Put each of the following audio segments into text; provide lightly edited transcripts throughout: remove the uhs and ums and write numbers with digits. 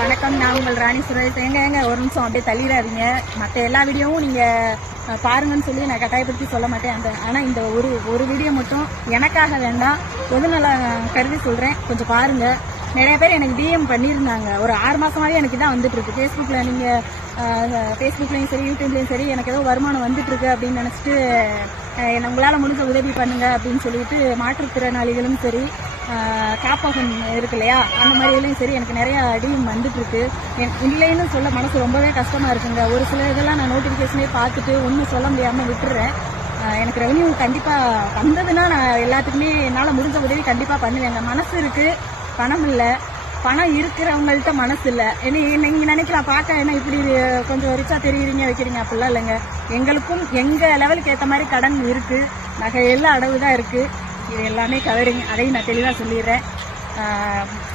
வணக்கம், நான் உங்கள் ராணி சுரேஷ். எங்க ஒரு நிமிஷம் அப்படியே தள்ளிடாதீங்க. மற்ற எல்லா வீடியோவும் நீங்கள் பாருங்கன்னு சொல்லி நான் கட்டாயப்படுத்தி சொல்ல மாட்டேன். ஆனால் இந்த ஒரு வீடியோ மட்டும் எனக்காக வேண்டாம், பொதுநல கருதி சொல்கிறேன், கொஞ்சம் பாருங்கள். நிறைய பேர் எனக்கு டிஎம் பண்ணியிருந்தாங்க. ஒரு 6 மாதமாகவே எனக்கு தான் வந்துட்டு இருக்கு. ஃபேஸ்புக்கில் நீங்கள் ஃபேஸ்புக்லேயும் சரி யூடியூப்லேயும் சரி எனக்கு ஏதோ வருமானம் வந்துட்டு இருக்கு அப்படின்னு நினச்சிட்டு உங்களால் முடிஞ்ச உதவி பண்ணுங்க அப்படின்னு சொல்லிட்டு மாற்றுத்திறனாளிகளும் சரி, காப்பகம் இருக்கு இல்லையா, அந்த மாதிரிலையும் சரி எனக்கு நிறைய டிஎம் வந்துட்டு இருக்கு. இல்லைன்னு சொல்ல மனசு ரொம்பவே கஷ்டமாக இருக்குங்க. ஒரு சில இதெல்லாம் நான் நோட்டிஃபிகேஷனே பார்த்துட்டு ஒன்றும் சொல்ல முடியாமல் விட்டுறேன். எனக்கு ரெவன்யூ கண்டிப்பாக வந்ததுன்னா நான் எல்லாத்துக்குமே என்னால் முடிஞ்ச உதவி கண்டிப்பாக பண்ணுவேங்க. மனசு இருக்குது, பணம் இல்லை. பணம் இருக்கிறவங்கள்ட்ட மனசு இல்லை. நீங்கள் நினைக்கலாம் பார்க்க என்ன இப்படி கொஞ்சம் ரிச்சா தெரியுறீங்க வைக்கிறீங்க, அப்படிலாம் இல்லைங்க. எங்களுக்கும் எங்கள் லெவலுக்கு ஏற்ற மாதிரி கடன் இருக்குது, நகை எல்லாம் அடவு தான் இருக்குது. இது எல்லாமே கவரிங், அதையும் நான் தெளிவாக சொல்லிடுறேன்.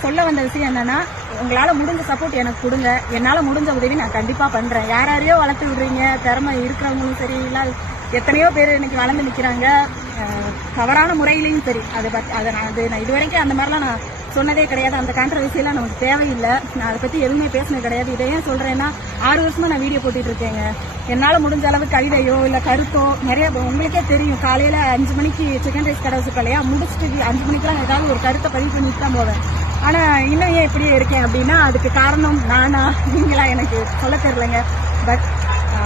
சொல்ல வந்த விஷயம் என்னன்னா, உங்களால் முடிஞ்ச சப்போர்ட் எனக்கு கொடுங்க. என்னால் முடிஞ்ச உதவி நான் கண்டிப்பாக பண்ணுறேன். யாரையோ வளர்த்து விடுறீங்க, திறமை இருக்கிறவங்களும் சரி, இல்லை எத்தனையோ பேர் இன்னைக்கு வளர்ந்து நிற்கிறாங்க, தவறான முறையிலையும் சரி. அதை நான் இது வரைக்கும் அந்த மாதிரிலாம் நான் சொன்னதே கிடையாது. அந்த கான்ட்ரவர்சியெல்லாம் நமக்கு தேவையில்லை. நான் அதை பற்றி எதுவுமே பேசினது கிடையாது. இதை ஏன் சொல்கிறேன்னா, 6 வருஷமாக நான் வீடியோ போட்டுட்டு இருக்கேங்க. என்னால் முடிஞ்ச அளவு கவிதையோ இல்லை கருத்தோ நிறைய, உங்களுக்கே தெரியும், காலையில் 5 மணிக்கு சிக்கன் ரைஸ் கடை வச்சுருக்கோம் இல்லையா, முடிச்சுட்டு 5 மணிக்கெலாம் ஏதாவது ஒரு கருத்தை பதிவு பண்ணிட்டு தான் போவேன். ஆனால் இன்னும் ஏன் இப்படியே இருக்கேன் அப்படின்னா, அதுக்கு காரணம் நானா நீங்களா எனக்கு சொல்ல தெரியலைங்க. பட்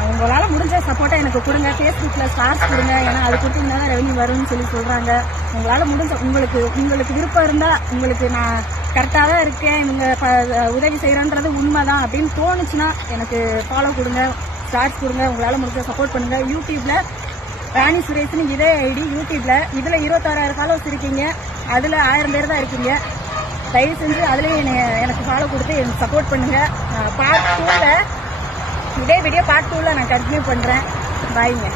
உங்களால் முடிஞ்ச சப்போர்ட்டை எனக்கு கொடுங்க. ஃபேஸ்புக்கில் ஸ்டார்ஸ் கொடுங்க, ஏன்னா அது கொடுத்தீங்கன்னா தான் ரெவன்யூ வரும்னு சொல்லி சொல்கிறாங்க. உங்களால் முடிஞ்ச உங்களுக்கு விருப்பம் இருந்தால், உங்களுக்கு நான் கரெக்டாக தான் இருக்கேன், இவங்க உதவி செய்கிறேன்றது உண்மை தான் அப்படின்னு தோணுச்சுன்னா எனக்கு ஃபாலோ கொடுங்க, ஸ்டார்ஸ் கொடுங்க. உங்களால் முடிஞ்ச சப்போர்ட் பண்ணுங்கள். யூடியூப்பில் ராணி சுரேஷ்னு இதே ஐடி யூடியூப்பில், இதில் 26,000 ஃபாலோவர்ஸ் இருக்கீங்க, அதில் 1000 பேர் தான் இருக்கீங்க. தயவு செஞ்சு அதுலேயும் எனக்கு ஃபாலோ கொடுத்து எனக்கு சப்போர்ட் பண்ணுங்கள். பார்ட் 2ல இதே வீடியோ பார்ட் 2ல நான் கண்டினியூ பண்ணுறேன். பாய்ங்க.